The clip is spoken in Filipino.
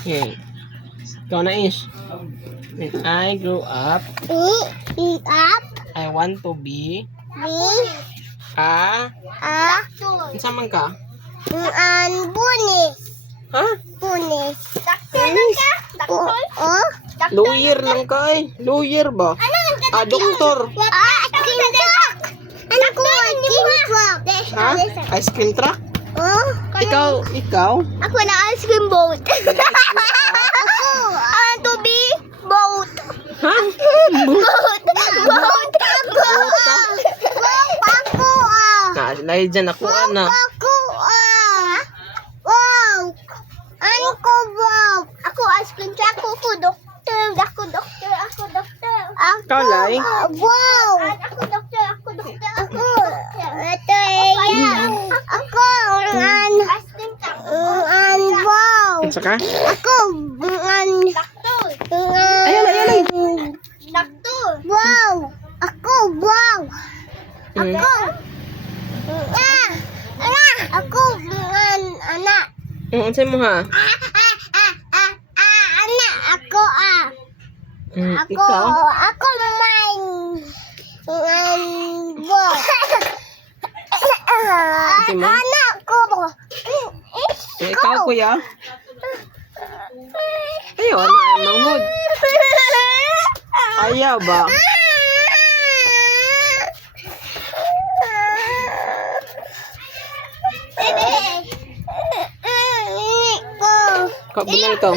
Okay. Ikaw na is. When I grew up, I want to be a... Saan man ka? Bunis. Ha? Bunis. Lawyer lang ka eh. Lawyer ba? Doktor. Ice cream truck. Ano ko? Ice cream truck. Ha? Ice cream truck? Ikaw? Ako na ice cream boat. Ako, to be boat. Ha? Boat. Ako, Naalay dyan ako, ana. Ako, wow. Ano ko, wow. Ako, ice cream truck. Ako, doktor. Ako, doktor. Ikaw, Lai? Wow. Ako, doktor. Ako. Ito, Ako, ice cream truck. Wow. Saka? Ako, doktor. Ayun. Doktor. Wow. Ako, wow. Ako. Ako, anak. Ano sa'yo mo ha? Anak, ako, Ikaw? Ako boy. Sige mo. Anak ko. Ikaw, kuya? Ayun, manghod. Ayaw ba? Kabunal ka.